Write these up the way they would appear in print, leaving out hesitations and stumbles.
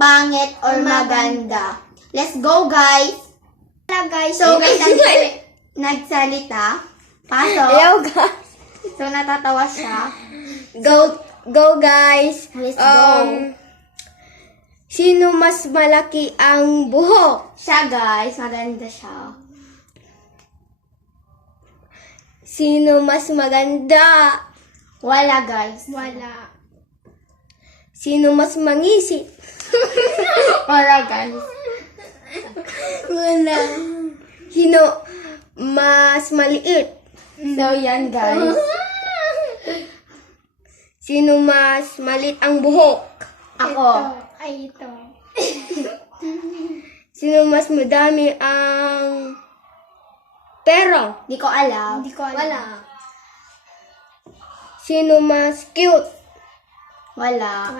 pangit, or maganda. Let's go, guys! Guys, So, guys, nagsalita. Pasok. Hello, guys. So, natatawa siya. Go, guys. Let's go. Sino mas malaki ang buhok? Siya, guys. Maganda siya. Sino mas maganda? Wala, guys. Wala. Sino mas mangisip? Wala, guys. Wala. Sino mas maliit? So, yan, guys. Sino mas maliit ang buhok? Ako. Ito. Sino mas madami ang pera? Di ko alam. Wala. Sino mas cute? Wala.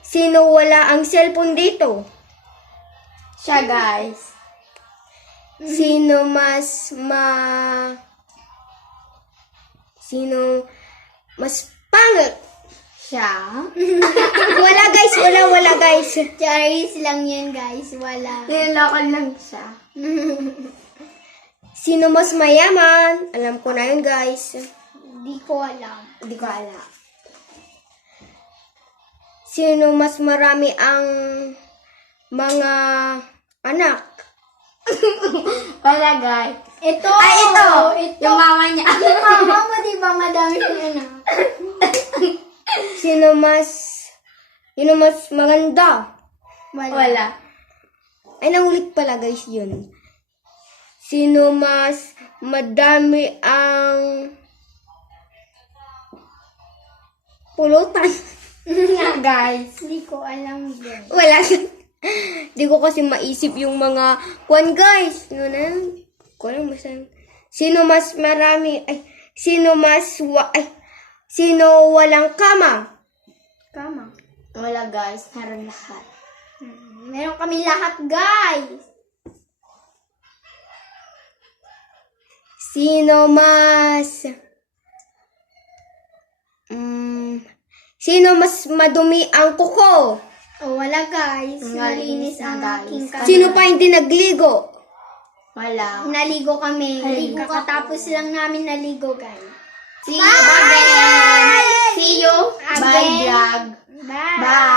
Sino wala ang cellphone dito? Siya, guys. Sino mas pangit? Siya. Wala guys. Charis lang yun, guys. Wala. Niloloko lang siya. Sino mas mayaman? Alam ko na yun, guys. Di ko alam. Sino mas marami ang mga anak? Wala, guys. Ito. Ito. Yung mama niya. Yung mama mo, di ba madami siyang anak? Sino mas maganda? Wala. Ay, naulit pala, guys, yun. Sino mas madami ang pulutan? Guys. Hindi ko alam yun. Wala. Hindi ko kasi maisip yung mga kwan, guys. Ano na yun? Ko alam basta. Sino walang kama? Wala, guys. Meron lahat. Meron kami lahat, guys. Sino mas madumi ang kuko? Wala, guys. Malinis ang aking kamay. Sino pa hindi nagligo? Wala. Naligo kami. Kakatapos lang namin naligo, guys. See you again. See you. Bye, vlog. Bye. Bye.